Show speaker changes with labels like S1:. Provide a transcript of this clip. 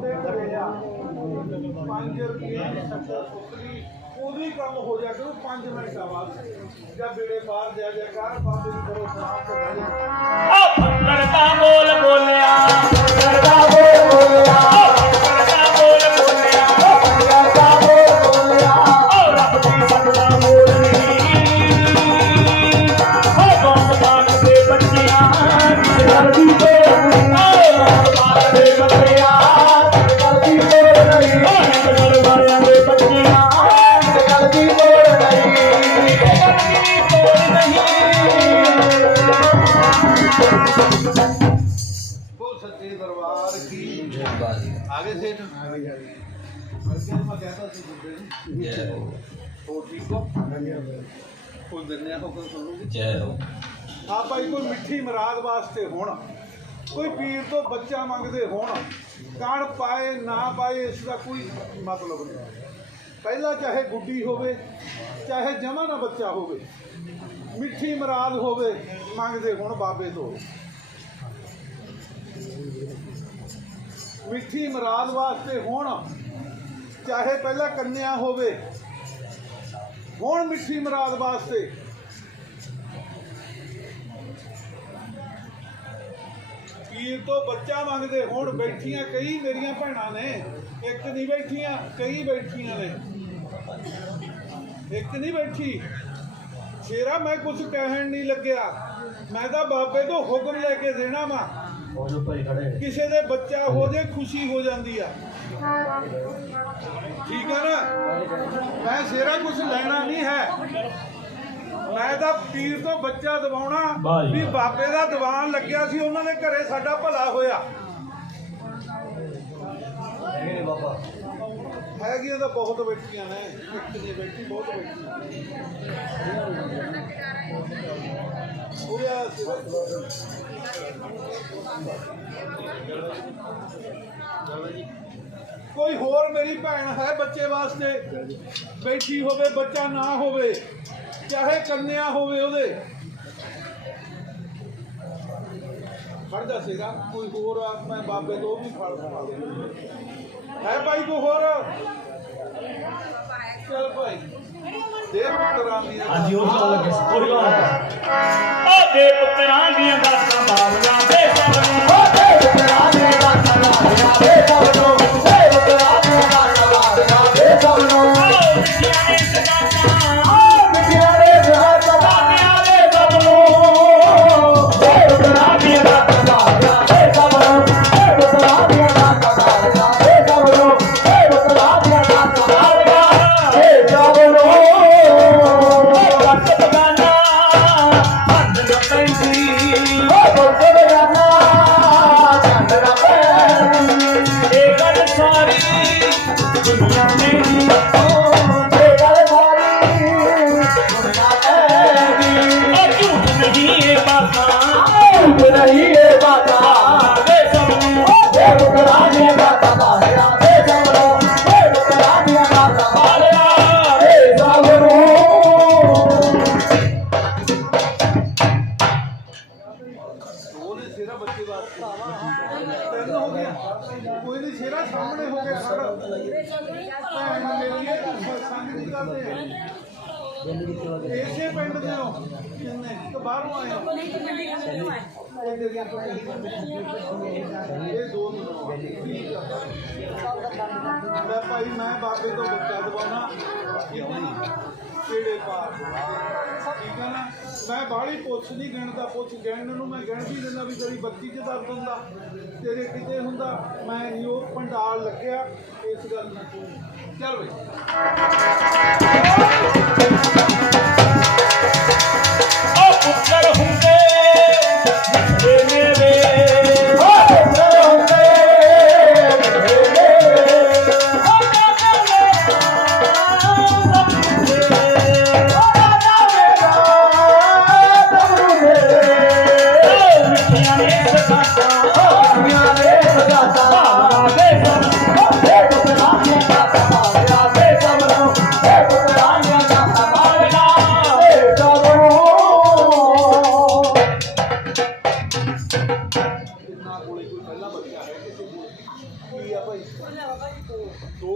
S1: ਤੁਹਾਡੇ ਘਰੇ ਆ। 5 ਰੁਪਏ ਦੀ ਸ਼ਕਲ ਉਹਦੀ ਕੰਮ ਹੋ ਜਾ ਕਰੂ 5 ਮਿੰਟਾਂ ਬਾਅਦ। ਜਾਂ ਬੇੜੇ ਬਾਹਰ ਜਾ ਜਾ ਕਰ ਬਾਬੇ ਨੂੰ ਕਰੋ ਸਲਾਮ ਤੇ ਹੁਕਮ ਸੁਣੋਗੇ
S2: ਜੈ ਹੋ।
S1: ਆ ਭਾਈ ਮਿੱਠੀ ਮਰਾਦ ਵਾਸਤੇ ਹੋਣ। ਕੋਈ ਪੀਰ ਤੋਂ ਬੱਚਾ ਮੰਗਦੇ ਹੋਣ। ਕਣ ਪਾਏ ਨਾ ਪਾਏ ਇਸ ਦਾ ਕੋਈ ਮਤਲਬ ਨਹੀਂ। ਪਹਿਲਾਂ ਚਾਹੇ ਗੁੱਡੀ ਹੋਵੇ ਚਾਹੇ ਜਮਾ ਨਾ ਬੱਚਾ ਹੋਵੇ ਮਿੱਠੀ ਮਰਾਦ ਹੋਵੇ ਮੰਗਦੇ ਹੋਣ ਬਾਬੇ ਤੋਂ। ਮਿੱਠੀ ਮਰਾਦ ਵਾਸਤੇ ਹੋਣ, ਚਾਹੇ ਪਹਿਲਾਂ ਕੰਨਿਆ ਹੋਵੇ, ਹੁਣ ਮਿੱਠੀ ਮਰਾਦ ਵਾਸਤੇ। ਪੀਰ ਤੋਂ ਬੱਚਾ ਮੰਗਦੇ ਹੁਣ, ਬੈਠੀਆਂ ਕਈ ਮੇਰੀਆਂ ਭੈਣਾਂ ਨੇ, ਇੱਕ ਨਹੀਂ ਬੈਠੀਆਂ, ਕਈ ਬੈਠੀਆਂ ਨੇ। ਇੱਕ ਨਹੀਂ ਬੈਠੀ। ਸ਼ੇਰਾ, ਮੈਂ ਕੁਝ ਕਹਿਣ ਨਹੀਂ ਲੱਗਿਆ। ਮੈਂ ਤਾਂ ਬਾਬੇ ਤੋਂ ਹੁਕਮ ਲੈ ਕੇ ਦੇਣਾ ਵਾ। ਕਿਸੇ ਦੇ ਬੱਚਾ ਹੋ ਜੇ ਖੁਸ਼ੀ ਹੋ ਜਾਂਦੀ ਆ। ਠੀਕ ਹੈ ਨਾ? ਮੈਂ ਸ਼ੇਰਾ ਕੁਝ ਲੈਣਾ ਨਹੀਂ ਹੈ। ਮੈਂ ਤਾਂ ਪੀਰ ਤੋਂ ਬੱਚਾ ਦਿਵਾਉਣਾ। ਵੀ ਬਾਬੇ ਦਾ ਦੀਵਾਨ ਲੱਗਿਆ ਸੀ ਉਹਨਾਂ ਦੇ ਘਰੇ ਸਾਡਾ ਭਲਾ ਹੋਇਆ। ਹੈਗੀਆਂ ਤਾਂ ਬਹੁਤ ਬੈਠੀਆਂ ਨੇ। ਇੱਕ ਨਹੀਂ ਬੈਠੀ, ਬਹੁਤ ਬੈਠੀਆਂ ਉਰੇ ਕੋਈ ਹੋਰ ਮੇਰੀ ਭੈਣ ਹੈ ਬੱਚੇ ਵਾਸਤੇ? ਬੈਠੀ ਹੋਵੇ, ਬੱਚਾ ਨਾ ਹੋਵੇ, ਚਾਹੇ ਕੰਨਿਆ ਹੋਵੇ ਉਹਦੇ। ਫੜ ਜਾ ਸੀਗਾ ਕੋਈ ਹੋਰ ਆ ਮੈਂ ਬਾਬੇ ਤੋਂ ਉਹ ਵੀ ਫੜ ਫੜਾ ਹੈ ਭਾਈ ਕੋਈ ਹੋਰ? ਚਲ ਭਾਈ। ਦੇ ਪੁੱਤਰਾਂ ਦੀਆਂ
S3: ਹਾਂਜੀ ਉਹ ਚੱਲ ਲੱਗੇ ਸੀ ਕੋਈ ਗੱਲ ਨਹੀਂ ਓ ਦੇ ਪੁੱਤਰਾਂ ਦੀਆਂ
S1: ਸਾਹਮਣੇ ਹੋ ਕੇ ਖੜ ਭੈਣ ਮੇਰੀ ਇਹ ਸੰਗ ਦੀ ਕਰਦੇ। ਆ ਇਸੇ ਪਿੰਡ ਦੇ ਹੋ। ਕਿੰਨੇ? ਕਿ ਬਾਹਰੋਂ ਆਏ ਹੋ। ਇਹ ਦੋ ਠੀਕ ਆ। ਮੈਂ ਭਾਈ, ਮੈਂ ਬਾਬੇ ਤੋਂ ਬੱਚਾ ਦਵਾਉਣਾ। ਠੀਕ ਹੈ ਨਾ? ਪਾਰ ਠੀਕ ਹੈ ਨਾ ਮੈਂ ਬਾਹਲੀ ਪੁੱਛ ਨਹੀਂ ਗਿਣਦਾ ਪੁੱਛ। ਗਿਣਨ ਨੂੰ ਮੈਂ ਗਿਣ ਵੀ ਦਿੰਦਾ ਵੀ ਤੇਰੀ ਬੱਤੀ 'ਚ ਦਰਦ ਹੁੰਦਾ, ਤੇਰੇ ਕਿਤੇ ਹੁੰਦਾ। ਮੈਂ ਨਹੀਂ ਉਹ ਪੰਡਾਲ ਲੱਗਿਆ, ਇਸ ਗੱਲ ਨਾਲ। ਚੱਲ ਬਈ।
S3: બધા
S1: છે
S2: કે જે બોલતી એ
S1: આપણે